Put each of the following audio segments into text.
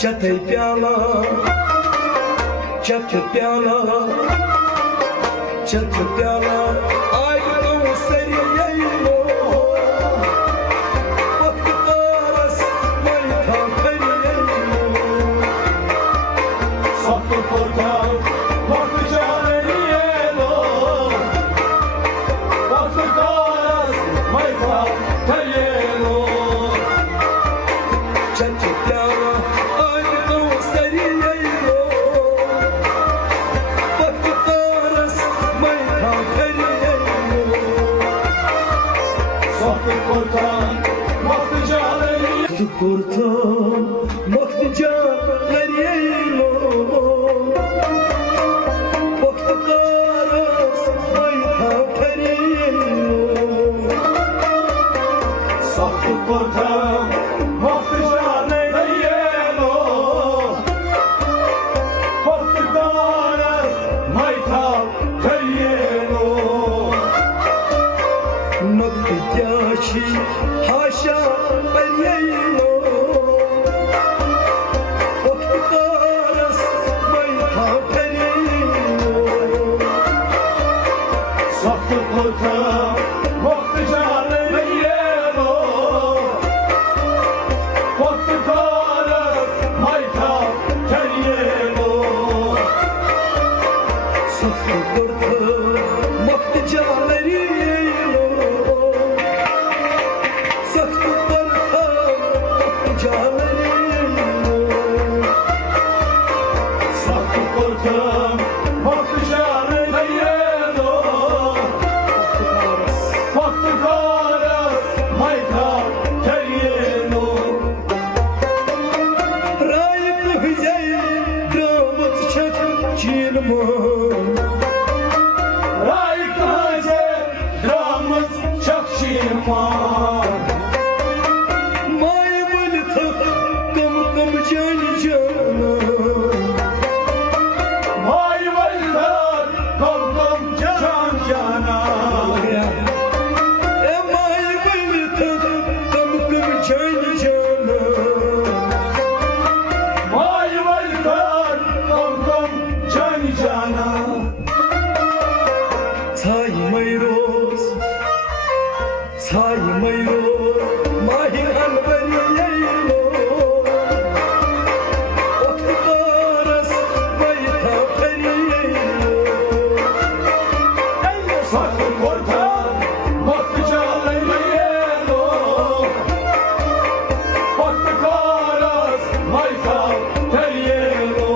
चथे प्याला चथ प्याला चथ प्याला आज तो सरियलो वक्त तारस मैं था करियलो सब कोटा वक्त जानियलो वक्त तारस मैं था करियलो चथ प्याला आज तो सरियलो वक्त तारस मैं था करियलो सब कोटा वक्त जानियलो kurtam baktıca nereylo baktı karas mayta periylo सब कोटा वक्त जानियलो वक्त तारस मैं था करियलो nakti yaşı haşa periylo baktı karas mayta periylo सब कोटा वक्त जानियलो वक्त तारस मैं था करियलो Saklı kurtum baktıca nereylo saklı kurtum baktıca nereylo सब कोटा वक्त जानियलो वक्त तारस मैं था करियलो Rayıp hüzey dramız çek çilmo राइट से रामस चक्षिमान May bul tık kım kım can cana माय वल्लर कम जान जाना May bul tık kım kım can cana माय वल्लर कम जान जाना Say mayroz mahi anveri yeylo Vakti karas mayta periylo सब कोटा वक्त जानियलो वक्त तारस मैं था करियलो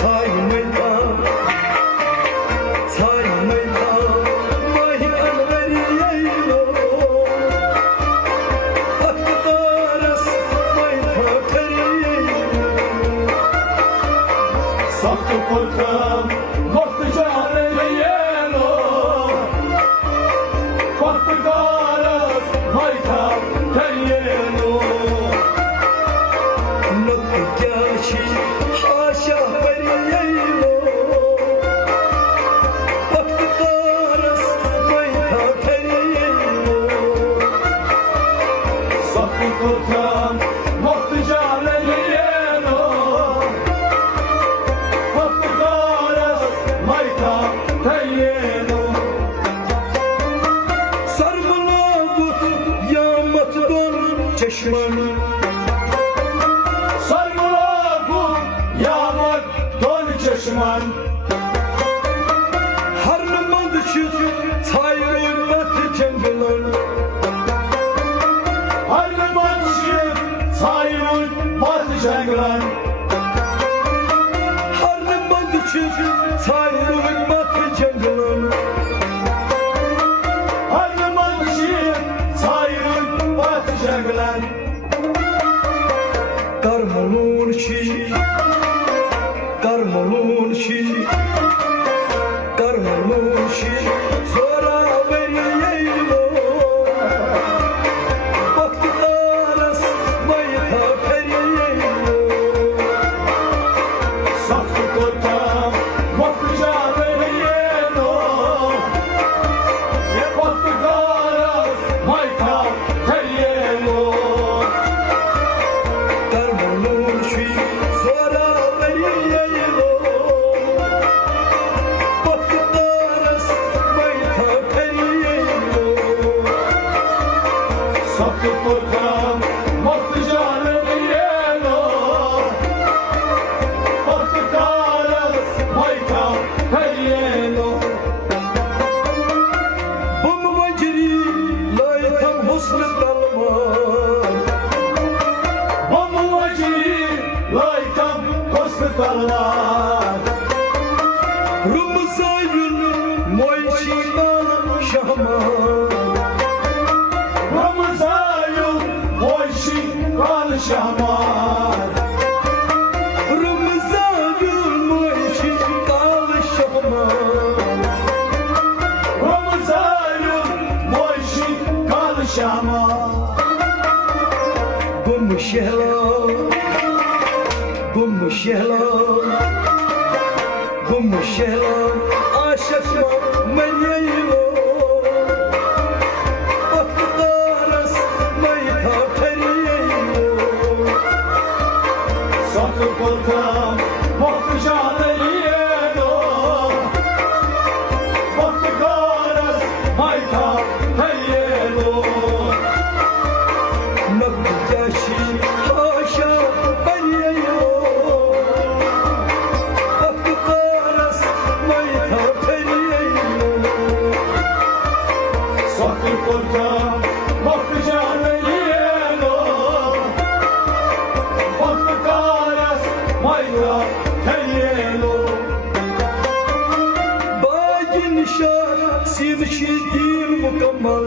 Say mayta mahi anveri yeylo Vakti karas mayta periylo सब कोटा वक्त जानियलो वक्त तारस मैं था करियलो Nakti yaşı haşa periylo Vakti karas mayta periylo सब कोटा वक्त जानियलो वक्त तारस मैं था करियलो Sarmala bu yamat don çeşmen सरमलागु यामत दोन चष्मान Har namand çık çayır mat cenglan हर मंशी सायरुन मत जंगलन Har namand çık çayır mat cenglan हर मंशी सायरुन मत जंगलन Saklı korkam Vakti canını yelo Vakti karas Mayka her yelo Bum vaciri layıkam husnı dalman Mamu vaciri Laykam Koslu kallar Rumuzayın moyşidan şahman Ramazayım Moyşi kal şahman Rumuzayın moyşidan şahman Ramazayım Moyşi kal şahman Gum şehla Gum şehla Gum şehla aşıkma menyeylo Aktaras mayta periyeylo Saklı korkam Vakti canını yelo Vakti karas Mayka her yelo Nakjashi haşa periyeylo Aktaras mayta periyeylo Saklı korkam Vakti canını yelo Vakti karas Mayka her yelo Bagin şah silşidin mukammal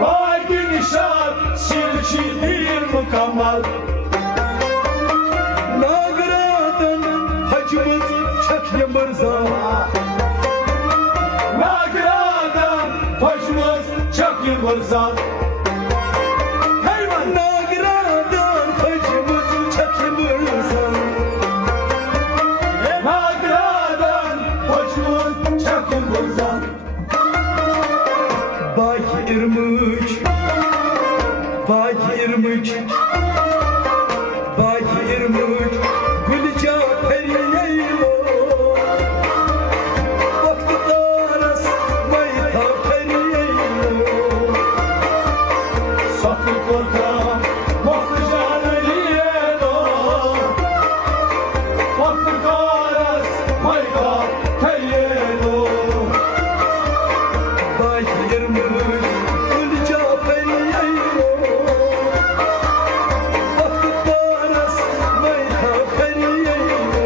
Bagi nişan silçidir mükemmel Nagradan hacımız çakya mırza Nagradan başımız çok yıldızan Heyman Nagradan hacımız çakya mırza Nagradan başımız çok yıldızan Bagi irmiş Bagi irmiş Bagi irmiş Gülca periyeylo Vakti taras mayta periyeylo Saklı korkam Vakti canını yelo Vakti karas Mayka her yelo Bagi irmiş Gülca periyeylo Vakti taras mayta periyeylo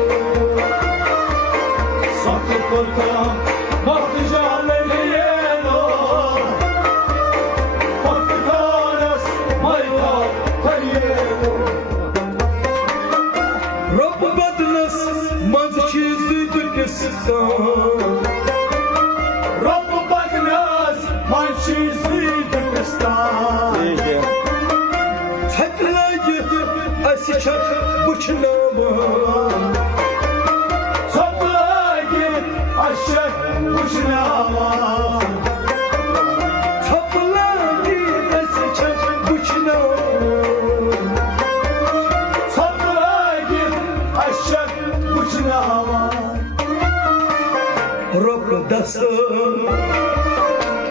Saklı korkam Vakti canını yelo Vakti karas Mayka her yelo Rabb badnas manzçı Türkistan Rabbu bagnas manşizi Türkistan Çatlayı aşıçak buçnama Sapla git aşağı kuşnama Çatlayı aşıçak buçnama Sapla git aşağı kuşnama Rabb dastan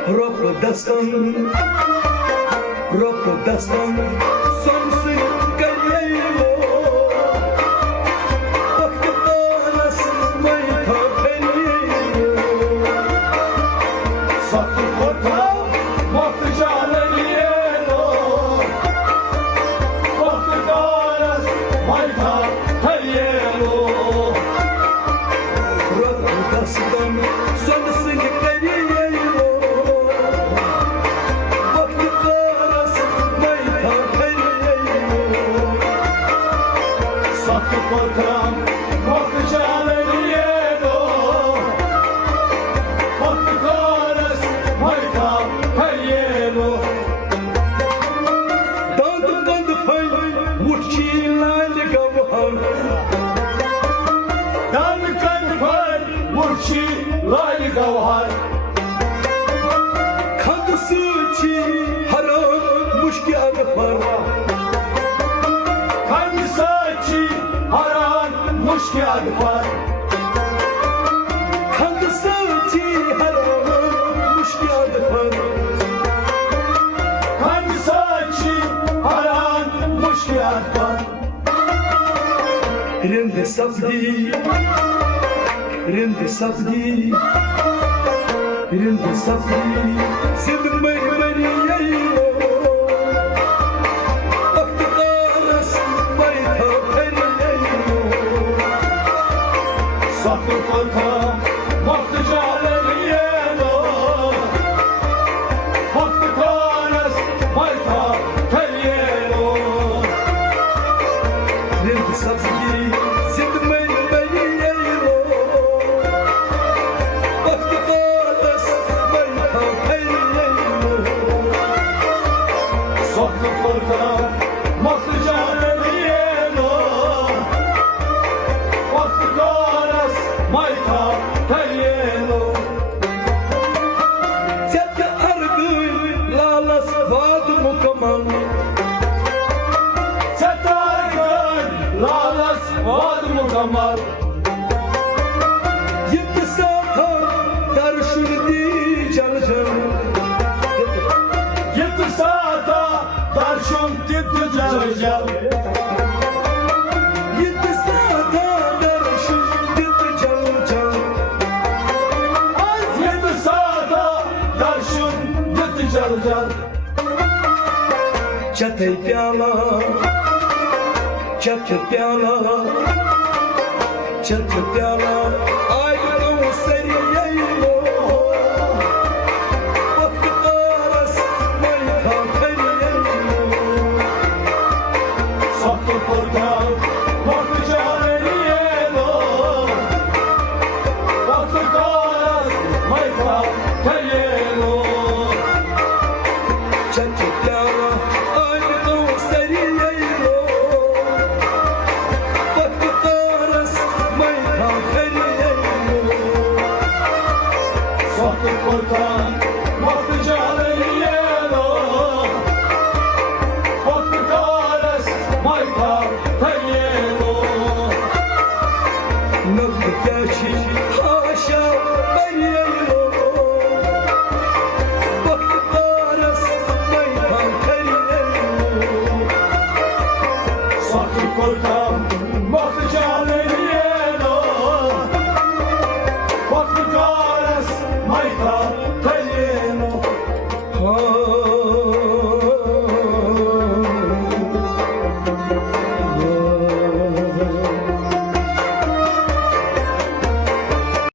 Rabb dastan Rabb dastan Sonsun gariyeylo Vakti taras mayta periyeylo Saklı korkam Vakti canını yelo Vakti karas Mayka her yelo Rabb dastan Sonsun gariyeylo Vakti taras mayta periyeylo Saklı korkam Vakti canını yelo Vakti karas Mayka her yelo Dandı pay Vurçi lale gavhan Dan kan par Vurçi lali gavhar Kandısı çi haram muşki agfar Kan saçı haran muşki agfar Kandısı çi haram muşki agfar Rind सब्जी रिंद सब्जी रिंद सब्जी सिद मरी मरी yellow वक्त cars बैठा फिर yellow Saklı korka vakti caleriyedo Vakti kanes mayta teriyelo Rind सब्जी सिद मरी मरी यैलो वक्त कारस बैठा फिर yellow Saklı korka vakti caleriyedo Vakti kanes mayta teriyelo Sette argul lalas vad mukammal Setar gön lalas vad mukammal Yitti sata darşur di jal jal Yetti saata darşun gitti cal Yitti sata darşur di jal jal Az yetti saata darşun gitti cal Chatay pyala chat pyala chat pyala